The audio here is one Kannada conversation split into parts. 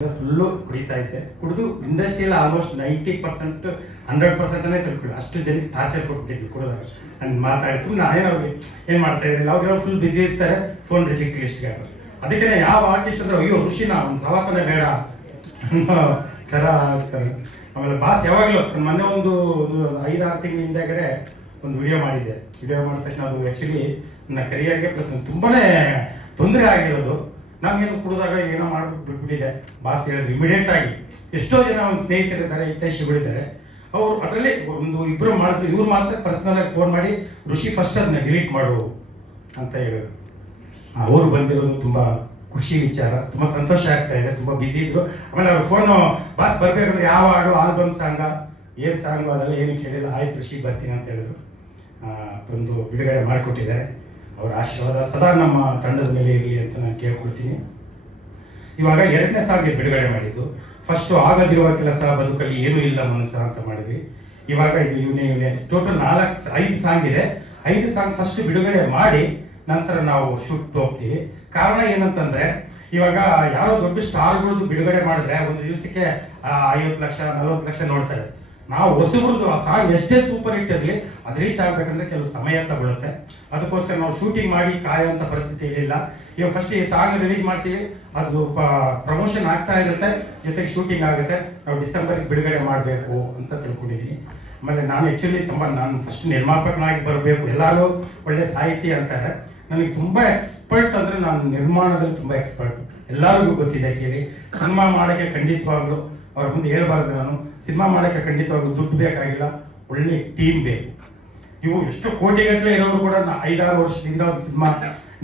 ಫುಲ್ಲು ಕುಡಿತಾ ಇದ್ದೆ. ಕುಡಿದು ಇಂಡಸ್ಟ್ರಿಯಲ್ಲಿ ಆಲ್ಮೋಸ್ಟ್ 90% 100% ತಿಳ್ಕೊಳ್ಳಿ ಅಷ್ಟು ಜನ ಟಾರ್ಚರ್ ಕೊಟ್ಬಿಟ್ಟಿದ್ವಿ ಕುಡಿದಾಗ. ನಾನು ಮಾತಾಡಿ ಸುಮ್ಮನೆ ಅವ್ರಿಗೆ ಏನು ಮಾಡ್ತಾ ಇದ್ರಿ, ಅವ್ರಿಗೆಲ್ಲ ಫುಲ್ ಬಿಸಿ ಇರ್ತಾರೆ, ಫೋನ್ ರಿಜೆಕ್ಟ್ ಲಿಸ್ಟ್ಗೆ. ಅದಕ್ಕೆ ಯಾವ ಆರ್ಟಿಸ್ಟ್ ಅಂದ್ರೆ ಅಯ್ಯೋ ಋಷಿನ ಒಂದು ಸವಾಸನೆ ಬೇಡ ಅನ್ನೋ ಥರ ಆಗ್ತಾರೆ. ಆಮೇಲೆ ಬಾಸ್ ಯಾವಾಗಲೂ ಮೊನ್ನೆ ಒಂದು 5-6 ತಿಂಗಳ ಹಿಂದೆಗಡೆ ಒಂದು ವಿಡಿಯೋ ಮಾಡಿದ್ದೆ. ವಿಡಿಯೋ ಮಾಡಿದ ತಕ್ಷಣ ಅದು ಆ್ಯಕ್ಚುಲಿ ನನ್ನ ಕರಿಯರ್ಗೆ ಪ್ಲಸ್ ತುಂಬಾ ತೊಂದರೆ ಆಗಿರೋದು. ನಾವೇನು ಕುಡಿದಾಗ ಏನೋ ಮಾಡ್ಬಿಟ್ಟು ಬಿಟ್ಬಿಟ್ಟಿದೆ. ಬಾಸ್ ಹೇಳಿದ್ರು ಇಮಿಡಿಯೇಟ್ ಆಗಿ. ಎಷ್ಟೋ ಜನ ಒಂದು ಸ್ನೇಹಿತರಿದ್ದಾರೆ, ಹಿತೈಷಿಗಳಿದ್ದಾರೆ, ಅವರು ಅದರಲ್ಲಿ ಒಂದು ಇಬ್ಬರು ಮಾಡಿದ್ರು. ಇವ್ರು ಮಾತ್ರ ಪರ್ಸನಲ್ ಆಗಿ ಫೋನ್ ಮಾಡಿ ಋಷಿ ಫಸ್ಟ್ ಅದನ್ನ ಡಿಲೀಟ್ ಮಾಡು ಅಂತ ಹೇಳಿದ್ರು. ಅವರು ಬಂದಿರೋದು ತುಂಬ ಖುಷಿ ವಿಚಾರ, ತುಂಬ ಸಂತೋಷ ಆಗ್ತಾ ಇದೆ. ತುಂಬ ಬ್ಯುಸಿ ಇದ್ರು. ಆಮೇಲೆ ಅವ್ರ ಫೋನು ಬಾಸ್ ಬರ್ಬೇಕಂದ್ರೆ ಯಾವ ಹಾಡು, ಆಲ್ಬಮ್ ಸಾಂಗ, ಏನು ಸಾಂಗು ಅದೆಲ್ಲ ಏನು ಕೇಳಿಲ್ಲ. ಆಯ್ತು ಋಷಿ ಬರ್ತೀನಿ ಅಂತ ಹೇಳಿದ್ರು. ಒಂದು ಬಿಡುಗಡೆ ಮಾಡಿಕೊಟ್ಟಿದ್ದಾರೆ. ಅವರ ಆಶೀರ್ವಾದ ಸದಾ ನಮ್ಮ ತಂಡದ ಮೇಲೆ ಇರಲಿ ಅಂತ ನಾನು ಕೇಳ್ಕೊಳ್ತೀನಿ. ಇವಾಗ 2ನೇ ಸಾಂಗ್ ಬಿಡುಗಡೆ ಮಾಡಿದ್ದು. ಫಸ್ಟು ಆಗದಿರುವ ಕೆಲಸ ಬದುಕಲ್ಲಿ ಏನೂ ಇಲ್ಲ ಮನಸ್ಸ ಅಂತ ಮಾಡಿದ್ವಿ. ಇವಾಗ ಇದು ಇವನೇ ಟೋಟಲ್ 5 ಸಾಂಗ್ ಇದೆ. 5 ಸಾಂಗ್ ಫಸ್ಟ್ ಬಿಡುಗಡೆ ಮಾಡಿ ನಂತರ ನಾವು ಶೂಟ್ ಹೋಗ್ತೀವಿ. ಕಾರಣ ಏನಂತಂದ್ರೆ ಇವಾಗ ಯಾರೋ ದೊಡ್ಡ ಸ್ಟಾರ್ಗಳದ್ದು ಬಿಡುಗಡೆ ಮಾಡಿದ್ರೆ ಒಂದು ದಿವಸಕ್ಕೆ 50 ಲಕ್ಷ 40 ಲಕ್ಷ ನೋಡ್ತಾರೆ. ನಾವು ಹೊಸಬ್ರದ್ದು ಆ ಸಾಂಗ್ ಎಷ್ಟೇ ಸೂಪರ್ ಹಿಟ್ ಇರಲಿ ಅದು ರೀಚ್ ಆಗ್ಬೇಕಂದ್ರೆ ಕೆಲವು ಸಮಯ ತಗೊಳುತ್ತೆ. ಅದಕ್ಕೋಸ್ಕರ ನಾವು ಶೂಟಿಂಗ್ ಮಾಡಿ ಕಾಯುವಂಥ ಪರಿಸ್ಥಿತಿ ಇರಲಿಲ್ಲ. ಇವಾಗ ಫಸ್ಟ್ ಈ ಸಾಂಗ್ ರಿಲೀಸ್ ಮಾಡ್ತೀವಿ, ಅದು ಪ್ರಮೋಷನ್ ಆಗ್ತಾ ಇರುತ್ತೆ, ಜೊತೆಗೆ ಶೂಟಿಂಗ್ ಆಗುತ್ತೆ. ನಾವು ಡಿಸೆಂಬರ್ಗೆ ಬಿಡುಗಡೆ ಮಾಡಬೇಕು ಅಂತ ತಿಳ್ಕೊಂಡಿದ್ದೀನಿ. ಆಮೇಲೆ ನಾನು ಆ್ಯಕ್ಚುಲಿ ನಾನು ಫಸ್ಟ್ ನಿರ್ಮಾಪಕನಾಗಿ ಬರಬೇಕು. ಎಲ್ಲರೂ ಒಳ್ಳೆ ಸಾಹಿತಿ ಅಂತಾರೆ. ನನಗೆ ತುಂಬ ಎಕ್ಸ್ಪರ್ಟ್ ಅಂದರೆ ನಾನು ನಿರ್ಮಾಣದಲ್ಲಿ ತುಂಬ ಎಕ್ಸ್ಪರ್ಟ್. ಎಲ್ಲರಿಗೂ ಗೊತ್ತಿದೆ ಕೇಳಿ. ಸಿನಿಮಾ ಮಾಡೋಕ್ಕೆ ಖಂಡಿತವಾಗ್ಲೂ ಅವ್ರ ಮುಂದೆ ಹೇಳ್ಬಾರ್ದು ನಾನು. ಸಿನಿಮಾ ಮಾಡೋಕ್ಕೆ ಖಂಡಿತವಾಗ್ಲೂ ದುಡ್ಡು ಬೇಕಾಗಿಲ್ಲ, ಒಳ್ಳೆ ಟೀಮ್ ಬೇಕು. ಇವು ಎಷ್ಟು ಕೋಟಿಗಟ್ಟಲೆ ಇರೋರು ಕೂಡ 5-6 ವರ್ಷದಿಂದ ಒಂದು ಸಿನಿಮಾ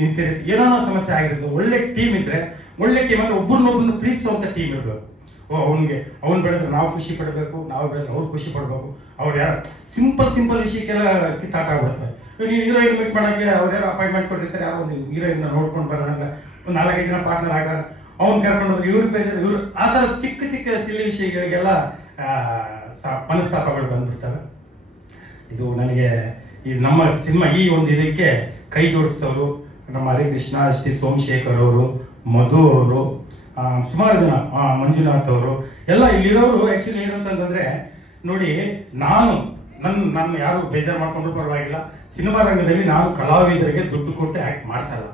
ನಿಂತಿರುತ್ತೆ, ಏನೋ ಸಮಸ್ಯೆ ಆಗಿರುತ್ತೆ. ಒಳ್ಳೆ ಟೀಮ್ ಇದ್ರೆ, ಒಳ್ಳೆ ಟೀಮ್ ಅಂದರೆ ಒಬ್ಬರನ್ನೊಬ್ಬರನ್ನ ಪ್ರೀತಿಸುವಂಥ ಟೀಮ್ ಇರಬೇಕು. ಅವ್ನು ಬೆಳೆದ್ರೆ ನಾವು ಖುಷಿ ಪಡಬೇಕು, ನಾವು ಬೆಳೆದ್ರೆ ಅವ್ರು ಖುಷಿ ಪಡಬೇಕು. ಅವ್ರು ಯಾರು ಸಿಂಪಲ್ ವಿಷಯಕ್ಕೆಲ್ಲ ಕಿತ್ತಾಟ ಆಗ್ಬಿಡ್ತಾರೆ. ನೀನು ಹೀರೋಯಿನ್ ಮೀಟ್ ಮಾಡೋಕ್ಕೆ ಅವ್ರು ಯಾರು ಅಪಾಯಿಂಟ್ಮೆಂಟ್ ಕೊಟ್ಟಿರ್ತಾರೆ, ಯಾರೋ ಒಂದು ಹೀರೋಯಿನ್ ನೋಡ್ಕೊಂಡು ಬರೋಣ, ಒಂದು 4-5 ಜನ ಪಾರ್ಟ್ನರ್ ಆಗ ಅವ್ನು ಕರ್ಕೊಂಡು ಹೋಗಿ ಇವ್ರು ಆ ಥರ ಚಿಕ್ಕ ಸಿಲ್ಲಿ ವಿಷಯಗಳಿಗೆಲ್ಲ ಮನಸ್ತಾಪಗಳು ಬಂದ್ಬಿಡ್ತವೆ. ಇದು ನನಗೆ ಈ ನಮ್ಮ ಸಿನಿಮಾ ಈ ಒಂದು ಇದಕ್ಕೆ ಕೈ ಜೋಡಿಸಿದವರು ನಮ್ಮ ಹರಿಕೃಷ್ಣ, ಟಿ ಸೋಮಶೇಖರ್ ಅವರು, ಮಧು ಅವರು, ಸುಮಾರು ಜನ, ಮಂಜುನಾಥ್ ಅವರು ಎಲ್ಲ ಇಲ್ಲಿರೋರು. ಆ್ಯಕ್ಚುಲಿ ಏನಂತಂದರೆ ನೋಡಿ, ನನ್ನ ಯಾರು ಬೇಜಾರು ಮಾಡ್ಕೊಂಡ್ರು ಪರವಾಗಿಲ್ಲ. ಸಿನಿಮಾ ರಂಗದಲ್ಲಿ ನಾನು ಕಲಾವಿದರಿಗೆ ದುಡ್ಡು ಕೊಟ್ಟು ಆ್ಯಕ್ಟ್ ಮಾಡಿಸಲ್ಲ.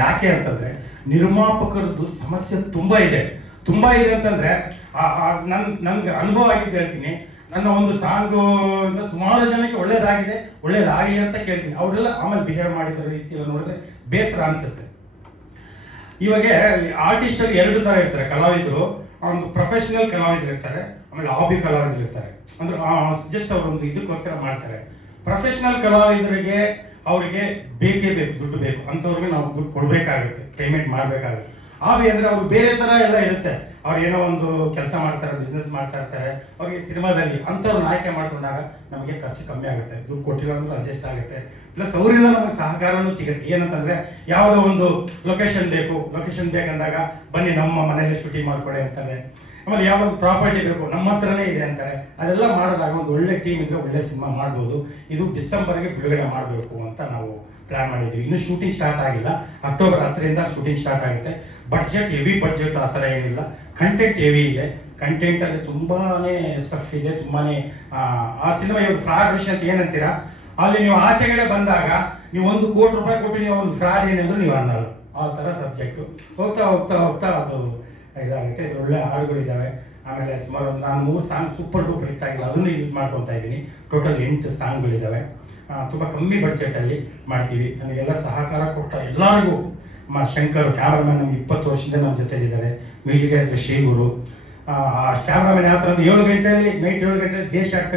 ಯಾಕೆ ಅಂತಂದರೆ ನಿರ್ಮಾಪಕರದ್ದು ಸಮಸ್ಯೆ ತುಂಬ ಇದೆ ಅಂತಂದರೆ ನನ್ಗೆ ಅನುಭವ ಆಗಿದ್ದು ಹೇಳ್ತೀನಿ. ನನ್ನ ಒಂದು ಸಾಂಗು ಸುಮಾರು ಜನಕ್ಕೆ ಒಳ್ಳೇದಾಗಲಿ ಅಂತ ಕೇಳ್ತೀನಿ. ಅವರೆಲ್ಲ ಆಮೇಲೆ ಬಿಹೇವ್ ಮಾಡಿದ ರೀತಿ ಎಲ್ಲ ನೋಡಿದ್ರೆ ಬೇಸರ ಅನಿಸುತ್ತೆ. ಇವಾಗ ಆರ್ಟಿಸ್ಟಲ್ಲಿ 2 ಥರ ಇರ್ತಾರೆ ಕಲಾವಿದರು. ಒಂದು ಪ್ರೊಫೆಷನಲ್ ಕಲಾವಿದರು ಇರ್ತಾರೆ, ಆಮೇಲೆ ಹಾಬಿ ಕಲಾವಿದರು ಇರ್ತಾರೆ. ಅಂದ್ರೆ ಜಸ್ಟ್ ಅವರೊಂದು ಇದಕ್ಕೋಸ್ಕರ ಮಾಡ್ತಾರೆ. ಪ್ರೊಫೆಷನಲ್ ಕಲಾವಿದರಿಗೆ ಅವರಿಗೆ ಬೇಕೇ ಬೇಕು, ದುಡ್ಡು ಬೇಕು. ಅಂಥವ್ರಿಗೆ ನಾವು ದುಡ್ಡು ಕೊಡಬೇಕಾಗುತ್ತೆ, ಪೇಮೆಂಟ್ ಮಾಡಬೇಕಾಗುತ್ತೆ. ಹಾಬಿ ಅಂದರೆ ಅವ್ರು ಬೇರೆ ಥರ ಎಲ್ಲ ಇರುತ್ತೆ. ಅವ್ರು ಏನೋ ಒಂದು ಕೆಲಸ ಮಾಡ್ತಾರೆ, ಬಿಸ್ನೆಸ್ ಮಾಡ್ತಾ ಇರ್ತಾರೆ. ಅವ್ರಿಗೆ ಸಿನಿಮಾದಲ್ಲಿ ಅಂಥವ್ರನ್ನ ಆಯ್ಕೆ ಮಾಡ್ಕೊಂಡಾಗ ನಮಗೆ ಖರ್ಚು ಕಮ್ಮಿ ಆಗುತ್ತೆ, ದುಡ್ಡು ಕೊಟ್ಟಿರೋದು ಅಡ್ಜಸ್ಟ್ ಆಗುತ್ತೆ. ಪ್ಲಸ್ ಅವರಿಂದ ನಮಗೆ ಸಹಕಾರನೂ ಸಿಗುತ್ತೆ. ಏನಂತಂದರೆ ಯಾವುದೋ ಒಂದು ಲೊಕೇಶನ್ ಬೇಕಂದಾಗ ಬನ್ನಿ ನಮ್ಮ ಮನೆಯಲ್ಲಿ ಶೂಟಿಂಗ್ ಮಾಡ್ಕೊಳ್ಳಿ ಅಂತಾರೆ. ಆಮೇಲೆ ಯಾವುದೋ ಪ್ರಾಪರ್ಟಿ ಬೇಕು, ನಮ್ಮ ಹತ್ರನೇ ಇದೆ ಅಂತಾರೆ. ಅದೆಲ್ಲ ಮಾಡಿದಾಗ ಒಂದು ಒಳ್ಳೆ ಟೀಮ್ ಇದ್ದರೆ ಒಳ್ಳೆ ಸಿನಿಮಾ ಮಾಡ್ಬೋದು. ಇದು ಡಿಸೆಂಬರ್ಗೆ ಬಿಡುಗಡೆ ಮಾಡಬೇಕು ಅಂತ ನಾವು ಪ್ಲಾನ್ ಮಾಡಿದ್ವಿ. ಇನ್ನೂ ಶೂಟಿಂಗ್ ಸ್ಟಾರ್ಟ್ ಆಗಿಲ್ಲ. ಅಕ್ಟೋಬರ್ 10ರಿಂದ ಶೂಟಿಂಗ್ ಸ್ಟಾರ್ಟ್ ಆಗುತ್ತೆ. ಬಡ್ಜೆಟ್ ಹೆವಿ ಬಡ್ಜೆಟ್ ಆ ಥರ ಏನಿಲ್ಲ. ಕಂಟೆಂಟ್ ಹೆವಿ ಇದೆ. ಕಂಟೆಂಟಲ್ಲಿ ತುಂಬಾ ಸ್ಟಫ್ ಇದೆ. ತುಂಬಾ ಆ ಸಿನಿಮಾ ಇವಾಗ ಫ್ರಾಡ್ ವಿಷಯ ಅಂತ ಏನಂತೀರಾ, ಅಲ್ಲಿ ನೀವು ಆಚೆಗಡೆ ಬಂದಾಗ ನೀವು 1 ಕೋಟಿ ರೂಪಾಯಿ ಕೊಟ್ಟು ನೀವು ಒಂದು ಫ್ರಾಡ್ ಏನೆಂದ್ರು ನೀವು ಅನ್ನಲ್ಲ. ಆ ಥರ ಸಬ್ಜೆಕ್ಟು. ಹೋಗ್ತಾ ಅದು ಇದಾಗುತ್ತೆ. ಒಳ್ಳೆ ಹಾಡುಗಳಿದ್ದಾವೆ. ಆಮೇಲೆ ಸುಮಾರು ನಾನು 3 ಸಾಂಗ್ ಸೂಪರ್ ಡೂಪರ್ ಹಿಟ್ ಆಗಿದೆ, ಅದನ್ನು ಯೂಸ್ ಮಾಡ್ಕೊತಾ ಇದ್ದೀನಿ. ಟೋಟಲ್ 8 ಸಾಂಗ್ಗಳಿದ್ದಾವೆ. ತುಂಬ ಕಮ್ಮಿ ಬಡ್ಜೆಟಲ್ಲಿ ಮಾಡ್ತೀವಿ. ನನಗೆಲ್ಲ ಸಹಕಾರ ಕೊಟ್ಟ ಎಲ್ಲರಿಗೂ ಶಂಕರ್ ಕ್ಯಾಮ್ರಾಮನ್ ನಮ್ಗೆ 20 ವರ್ಷದಿಂದ ನಮ್ಮ ಜೊತೆಲಿದ್ದಾರೆ. ಮ್ಯೂಸಿಕ್ ಡೈರೆಕ್ಟರ್ ಶ್ರೀಗುರು. ಕ್ಯಾಮ್ರಾಮನ್ ಯಾವ ಥರ ಅಂದ್ರೆ 7 ಗಂಟೆಯಲ್ಲಿ ನೈಟ್ 7 ಗಂಟೆಯಲ್ಲಿ ಡೇ ಶಾಟ್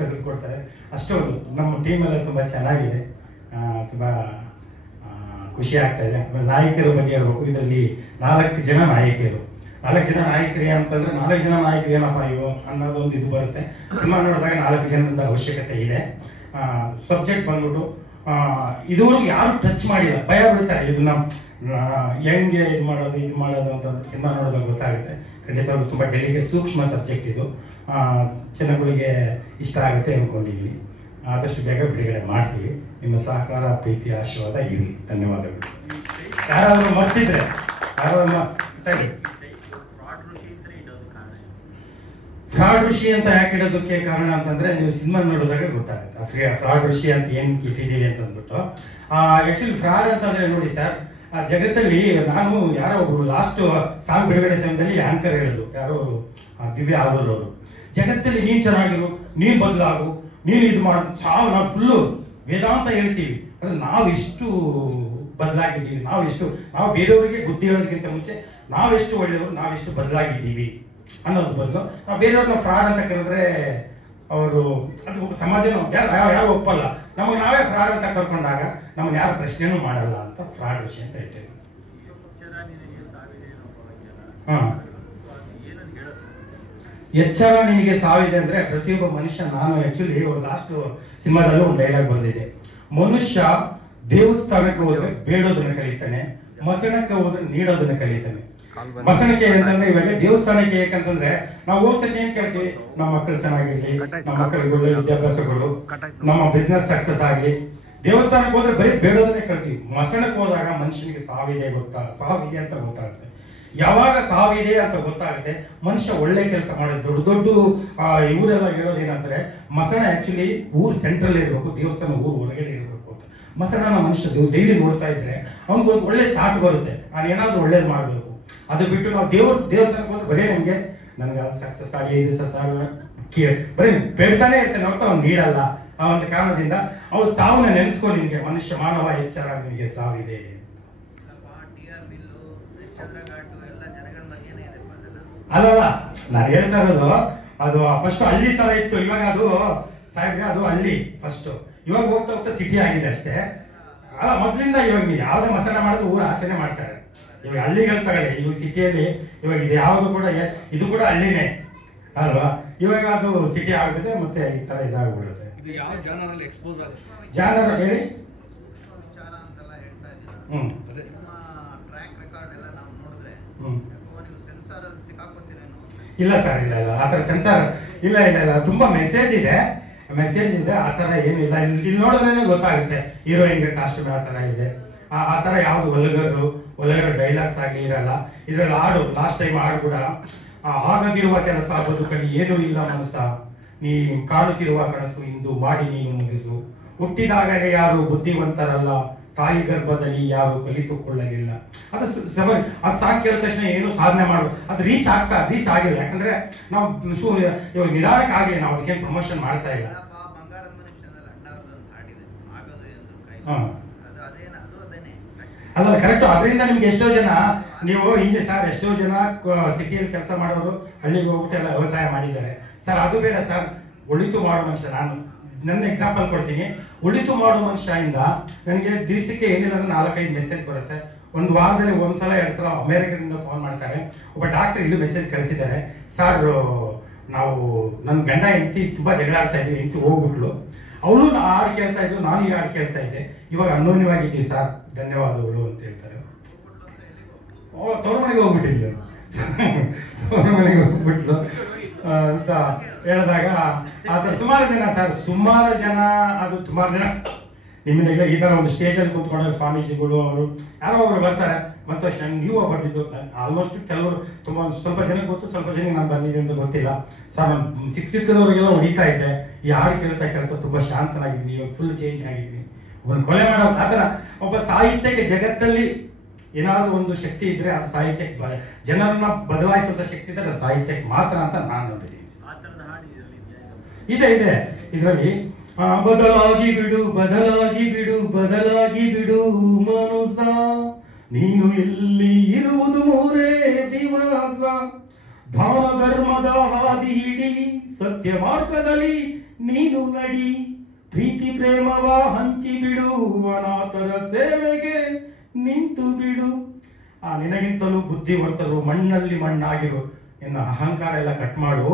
ತೆಗೆದುಕೊಡ್ತಾರೆ. ಅಷ್ಟೊಂದು ನಮ್ಮ ಟೀಮೆಲ್ಲ ತುಂಬ ಚೆನ್ನಾಗಿದೆ. ತುಂಬ ಖುಷಿ ಆಗ್ತಾ ಇದೆ. ನಾಯಕರ ಬಗ್ಗೆ ಹೇಳ್ಬೇಕು. ಇದರಲ್ಲಿ 4 ಜನ ನಾಯಕಿಯರು. 4 ಜನ ನಾಯಕರು ಅಂತಂದರೆ 4 ಜನ ನಾಯಕರು ಏನಪ್ಪ ಇವು ಅನ್ನೋದೊಂದು ಇದು ಬರುತ್ತೆ. ಸಿನಿಮಾ ನೋಡಿದಾಗ 4 ಜನದ ಅವಶ್ಯಕತೆ ಇದೆ. ಸಬ್ಜೆಕ್ಟ್ ಬಂದ್ಬಿಟ್ಟು ಇದುವರೆಗೂ ಯಾರು ಟಚ್ ಮಾಡಿಲ್ಲ, ಭಯ ಬಿಡ್ತಾರೆ. ಇದನ್ನ ಹೆಂಗೆ ಇದು ಮಾಡೋದು ಅಂತ ಸಿನಿಮಾ ನೋಡೋದಾಗ ಗೊತ್ತಾಗುತ್ತೆ. ಖಂಡಿತವಾಗ್ಲೂ ತುಂಬ ಡೆಲಿಕೇಟ್ ಸೂಕ್ಷ್ಮ ಸಬ್ಜೆಕ್ಟ್ ಇದು. ಜನಗಳಿಗೆ ಇಷ್ಟ ಆಗುತ್ತೆ ಅಂದ್ಕೊಂಡಿದ್ದೀನಿ. ಆದಷ್ಟು ಬೇಗ ಬಿಡುಗಡೆ ಮಾಡ್ತೀವಿ. ನಿಮ್ಮ ಸಹಕಾರ, ಪ್ರೀತಿ, ಆಶೀರ್ವಾದ ಇರಲಿ. ಧನ್ಯವಾದಗಳು. ಯಾರಾದರೂ ಮರ್ತಿದ್ರೆ ಯಾರಾದ್ರೂ ಸರಿ ಫ್ರಾಡ್ ಋಷಿ ಅಂತ ಯಾಕೆ ಇಡೋದಕ್ಕೆ ಕಾರಣ ಅಂತಂದ್ರೆ ನೀವು ಸಿನಿಮಾ ನೋಡಿದಾಗ ಗೊತ್ತಾಗುತ್ತೆ ಫ್ರಾಡ್ ಋಷಿ ಅಂತ ಏನ್ ಇಟ್ಟಿದ್ದೀವಿ ಅಂತ ಅಂದ್ಬಿಟ್ಟು. ಆಕ್ಚುಲಿ ಫ್ರಾಡ್ ಅಂತಂದ್ರೆ ನೋಡಿ ಸರ್, ಜಗತ್ತಲ್ಲಿ ನಾನು ಯಾರೋ ಒಬ್ರು ಲಾಸ್ಟ್ ಸಾಂಗ್ ಬಿಡುಗಡೆ ಸಮಯದಲ್ಲಿ ಆಂಕರ್ ಹೇಳಿದ್ರು, ಯಾರೋ ದಿವ್ಯ ಆಗೋರು ಅವರು, ಜಗತ್ತಲ್ಲಿ ನೀನ್ ಚೆನ್ನಾಗಿರು, ನೀನ್ ಬದಲಾಗು, ನೀನು ಇದು ಮಾಡು, ನಾವು ಫುಲ್ಲು ವೇದಾಂತ ಹೇಳ್ತೀವಿ, ಅಂದ್ರೆ ನಾವೆಷ್ಟು ಬದಲಾಗಿದ್ದೀವಿ, ನಾವು ಬೇರೆಯವರಿಗೆ ಬುದ್ಧಿ ಹೇಳೋದಕ್ಕಿಂತ ಮುಂಚೆ ನಾವೆಷ್ಟು ಒಳ್ಳೆಯವರು, ನಾವೆಷ್ಟು ಬದಲಾಗಿದ್ದೀವಿ ಅನ್ನೋದು ಬದಲು ನಾವು ಬೇರೆಯವ್ರನ್ನ ಫ್ರಾಡ್ ಅಂತ ಕರೆದ್ರೆ ಅವರು ಅದು ಸಮಾಜ ಯಾರು ಒಪ್ಪಲ್ಲ, ನಮಗೆ ನಾವೇ ಫ್ರಾಡ್ ಅಂತ ಕರ್ಕೊಂಡಾಗ ನಮ್ಗೆ ಯಾರು ಪ್ರಶ್ನೆನೂ ಮಾಡಲ್ಲ ಅಂತ ಫ್ರಾಡ್ ವಿಷಯ ಅಂತ ಹೇಳ್ತೇವೆ. ಎಚ್ಚರ ನಿನಗೆ ಸಾವಿದೆ ಅಂದ್ರೆ ಪ್ರತಿಯೊಬ್ಬ ಮನುಷ್ಯ, ನಾನು ಆಕ್ಚುಲಿ ಲಾಸ್ಟ್ ಸಿನಿಮಾದಲ್ಲೂ ಒಂದು ಡೈಲಾಗ್ ಬಂದಿದೆ, ಮನುಷ್ಯ ದೇವಸ್ಥಾನಕ್ಕೆ ಹೋದ್ರೆ ಬೇಡೋದನ್ನ ಕಲಿತಾನೆ, ಮಸಣಕ್ಕೆ ಹೋದ್ರೆ ನೀಡೋದನ್ನ ಕಲಿತಾನೆ. ಮಸಣಕ್ಕೆ ಅಂತಂದ್ರೆ ಇವಾಗ ದೇವಸ್ಥಾನಕ್ಕೆ ಯಾಕಂತಂದ್ರೆ ನಾವು ಹೋದ ತಕ್ಷಣ ಏನ್ ಕೇಳ್ತೀವಿ, ನಮ್ಮ ಮಕ್ಕಳು ಚೆನ್ನಾಗಿರ್ಲಿ, ನಮ್ಮ ಮಕ್ಕಳಿಗೆ ಒಳ್ಳೆ ವಿದ್ಯಾಭ್ಯಾಸಗಳು, ನಮ್ಮ ಬಿಸ್ನೆಸ್ ಸಕ್ಸಸ್ ಆಗ್ಲಿ. ದೇವಸ್ಥಾನಕ್ಕೆ ಹೋದ್ರೆ ಬರೀ ಬೇಡೋದನ್ನೇ ಕೇಳ್ತೀವಿ. ಮಸಣಕ್ಕೆ ಹೋದಾಗ ಮನುಷ್ಯನಿಗೆ ಸಾವಿದೆ ಅಂತ ಗೊತ್ತಾಗುತ್ತೆ. ಯಾವಾಗ ಸಾವಿದೆ ಅಂತ ಗೊತ್ತಾಗುತ್ತೆ ಮನುಷ್ಯ ಒಳ್ಳೆ ಕೆಲಸ ಮಾಡೋದು. ದೊಡ್ಡ ಇವರೆಲ್ಲ ಹೇಳೋದೇನಂದ್ರೆ ಮಸಣ ಆಕ್ಚುಲಿ ಊರ್ ಸೆಂಟ್ರಲ್ ಇರಬೇಕು, ದೇವಸ್ಥಾನ ಊರು ಹೊರಗಡೆ ಇರಬೇಕು ಅಂತ. ಮಸಣನ ಮನುಷ್ಯ ಡೈಲಿ ನೋಡ್ತಾ ಇದ್ರೆ ಅವ್ನಿಗೊಂದು ಒಳ್ಳೆ ಥಾಟ್ ಬರುತ್ತೆ, ನಾನು ಏನಾದ್ರು ಒಳ್ಳೇದು ಮಾಡಬೇಕು. ಅದು ಬಿಟ್ಟು ನಾವು ದೇವಸ್ಥಾನಕ್ಕೆ ಹೋದ್ರೆ ಬರೀ ನನಗೆ ಅದು ಸಕ್ಸಸ್ ಆಗಲಿ, ಇದು ಬರೀ ಬೇಡ್ತಾನೆ ಇರ್ತೇನೆ ಹೊರತು ಅವ್ನು ನೀಡಲ್ಲ. ಆ ಒಂದು ಕಾರಣದಿಂದ ಅವ್ರು ಸಾವನ್ನ ನೆನೆಸ್ಕೊ, ನಿನ್ಗೆ ಮನುಷ್ಯ ಮಾನವ ಎಚ್ಚರ, ನಿನಗೆ ಸಾವಿದೆ. ಅಲ್ಲಲ್ಲ ನಾನು ಹೇಳ್ತಾ ಇರೋದು, ಅದು ಫಸ್ಟ್ ಹಳ್ಳಿ ತರ ಇತ್ತು, ಇವಾಗ ಅದು ಸಾಹೇಬ್ರೆ ಅದು ಹಳ್ಳಿ ಫಸ್ಟ್, ಇವಾಗ ಹೋಗ್ತಾ ಹೋಗ್ತಾ ಸಿಟಿ ಆಗಿದೆ ಅಷ್ಟೇ. ಅಲ್ಲ ಮೊದ್ಲಿಂದ ಇವಾಗ ನೀವು ಯಾವ್ದೇ ಮಸಾಲ ಮಾಡಿದ್ರು ಊರು ಆಚರಣೆ ಮಾಡ್ತಾರೆ. ಇವಾಗ ಹಳ್ಳಿಗಳು ತಗೊಳ್ಳಿ, ಇವಾಗ ಸಿಟಿಯಲ್ಲಿ ಇವಾಗ ಇದು ಯಾವುದು ಕೂಡ ಇದು ಕೂಡ ಹಳ್ಳಿನೇ ಅಲ್ವಾ, ಇವಾಗ ಅದು ಸಿಟಿ ಆಗ್ಬಿಡುತ್ತೆ, ಮತ್ತೆ ಈ ತರ ಇದಾಗ್ಬಿಡುತ್ತೆ. ಜಾನರ್ ಹೇಳಿ. ಇಲ್ಲ ಸರ್, ಇಲ್ಲ ಆತರ ಸೆನ್ಸಾರ್ ಇಲ್ಲ, ತುಂಬಾ ಮೆಸೇಜ್ ಇದೆ ಆತರ ಏನು ಇಲ್ಲ. ಇಲ್ಲಿ ನೋಡಿದ್ರೆ ಗೊತ್ತಾಗುತ್ತೆ ಹೀರೋಯಿನ್ ಕಾಸ್ಟ್ಯೂಮ್ ಆ ತರ ಇದೆ, ಆ ತರ ಯಾವ್ದು ಒಲಗರು ಡೈಲಾಗ್ಸ್ ಆಗ್ಲಿ ಇರಲ್ಲ. ಇದ್ರಲ್ಲಿ ಹಾಡು ಲಾಸ್ಟ್ ಟೈಮ್ ಹಾಡು ಕೂಡ, ಆಗದಿರುವ ಕೆಲಸ ಬದುಕಲ್ಲಿ ಏನೂ ಇಲ್ಲ ಮನಸ್ಸ, ನೀ ಕಾಣುತ್ತಿರುವ ಕನಸು ಇಂದು ಮಾಡಿ ನೀನು ಮುಗಿಸು, ಹುಟ್ಟಿದಾಗಲೇ ಯಾರು ಬುದ್ಧಿವಂತರಲ್ಲ, ತಾಯಿ ಗರ್ಭದಲ್ಲಿ ಯಾರು ಕಲಿತುಕೊಳ್ಳಲಿಲ್ಲ. ಅದು ಸಾಂಗ್ ಕೇಳಿದ ತಕ್ಷಣ ಏನು ಸಾಧನೆ ಮಾಡಬೇಕು, ಅದು ರೀಚ್ ಆಗಿಲ್ಲ. ಯಾಕಂದ್ರೆ ನಾವು ಇವಾಗ ನಿಧಾನಕ್ಕೆ ಆಗಲಿ, ನಾವು ಅದಕ್ಕೆ ಪ್ರಮೋಷನ್ ಮಾಡ್ತಾ ಇಲ್ಲ. ಅಲ್ಲ ಕರೆಕ್ಟ್. ಅದರಿಂದ ನಿಮ್ಗೆ ಎಷ್ಟೋ ಜನ ನೀವು ಹಿಂಗೆ ಸರ್, ಎಷ್ಟೋ ಜನ ಸಿಟಿಯಲ್ಲಿ ಕೆಲಸ ಮಾಡೋರು ಹಳ್ಳಿಗೆ ಹೋಗ್ಬಿಟ್ಟು ಎಲ್ಲ ವ್ಯವಸಾಯ ಮಾಡಿದ್ದಾರೆ ಸರ್. ಅದು ಬೇಡ ಸರ್, ಒಳಿತು ಮಾಡೋ ಮನುಷ್ಯ. ನಾನು ನನ್ನ ಎಕ್ಸಾಂಪಲ್ ಕೊಡ್ತೀನಿ. ಒಳಿತು ಮಾಡೋ ಮನುಷ್ಯದಿಂದ ನನಗೆ ದಿವಸಕ್ಕೆ ಏನಿಲ್ಲ ಅಂದ್ರೆ 4-5 ಮೆಸೇಜ್ ಬರುತ್ತೆ. ಒಂದು ವಾರದಲ್ಲಿ 1 ಸಲ 2 ಸಲ ಅಮೆರಿಕದಿಂದ ಫೋನ್ ಮಾಡ್ತಾರೆ. ಒಬ್ಬ ಡಾಕ್ಟರ್ ಇಲ್ಲಿ ಮೆಸೇಜ್ ಕಳಿಸಿದ್ದಾರೆ, ಸರ್ ನಾವು ನನ್ನ ಗಂಡ ಹೆಂಡತಿ ತುಂಬಾ ಜಗಳ ಆಗ್ತಾ ಇದ್ವಿ, ಹೆಂಡತಿ ಹೋಗ್ಬಿಟ್ಲು, ಅವಳು ಹಾಡು ಕೇಳ್ತಾ ಇದ್ಲು, ನಾನು ಈ ಹಾಡು ಕೇಳ್ತಾ ಇದ್ದೆ, ಇವಾಗ ಅನ್ಯೋನ್ಯವಾಗಿದ್ದೀವಿ ಸರ್, ಧನ್ಯವಾದಗಳು ಅಂತ ಹೇಳ್ತಾರೆ. ತವ್ರ ಮನೆಗೆ ಹೋಗ್ಬಿಟ್ಟಿದ್ಲು ಅಂತ ಹೇಳಿದಾಗ ಆತರ ಸುಮಾರು ಜನ ಸರ್, ಅದು ಸುಮಾರು ಜನ ನಿಮ್ಮಿಂದ ಈ ತರ ಒಂದು ಸ್ಟೇಜಲ್ಲಿ ಕೂತ್ಕೊಂಡಾಗ ಸ್ವಾಮೀಜಿಗಳು ಅವರು ಯಾರೋ ಒಬ್ರು ಬರ್ತಾರೆ, ಬಂದ ತಕ್ಷಣ ನೀವು ಬರ್ತಿದ್ದು. ಆಲ್ಮೋಸ್ಟ್ ಕೆಲವರು ಸ್ವಲ್ಪ ಜನಕ್ಕೆ ಗೊತ್ತು, ಸ್ವಲ್ಪ ಜನಕ್ಕೆ ನಾನು ಬಂದಿದ್ದೆ ಅಂತ ಗೊತ್ತಿಲ್ಲ ಸರ್. ನಾನು ಸಿಕ್ಕದವ್ರಿಗೆಲ್ಲ ಹೊಡಿತಾ ಇದ್ದೆ, ಈ ಹಾಡು ಕೇಳ್ತಾ ತುಂಬಾ ಶಾಂತನಾಗಿದ್ದೀನಿ, ಇವಾಗ ಫುಲ್ ಚೇಂಜ್ ಆಗಿದ್ದೀನಿ. ಒಂದು ಕೊಲೆ ಮಾಡೋ ಆತರ ಒಬ್ಬ ಸಾಹಿತ್ಯಕ್ಕೆ ಜಗತ್ತಲ್ಲಿ ಏನಾದ್ರು ಒಂದು ಶಕ್ತಿ ಇದ್ರೆ ಅದು ಸಾಹಿತ್ಯಕ್ಕೆ, ಜನರನ್ನ ಬದಲಾಯಿಸುವಂತ ಶಕ್ತಿ ಇದ್ರೆ ಅದು ಸಾಹಿತ್ಯಕ್ಕೆ ಮಾತ್ರ ಅಂತ ನಾನು ನೋಡಿದ್ದೀನಿ. ಇದೆ ಇದರಲ್ಲಿ ಬದಲಾಗಿ ಬಿಡು ಮನುಸ, ನೀನು ಎಲ್ಲಿ ಇರುವುದು ಮೂರೇ ದಿವಸ, ದಾನ ಧರ್ಮದ ಹಾದಿ ಹಿಡಿ, ಸತ್ಯ ಮಾರ್ಗದಲ್ಲಿ ನೀನು ನಡಿ, ಪ್ರೀತಿ ಪ್ರೇಮವ ಹಂಚಿ ಬಿಡು, ಅನಾಥರ ಸೇವೆಗೆ ನಿಂತು ಬಿಡು. ನಿನಗಿಂತಲೂ ಬುದ್ಧಿವಂತರು ಮಣ್ಣಲ್ಲಿ ಮಣ್ಣಾಗಿರು, ನಿನ್ನ ಅಹಂಕಾರ ಎಲ್ಲ ಕಟ್ ಮಾಡು.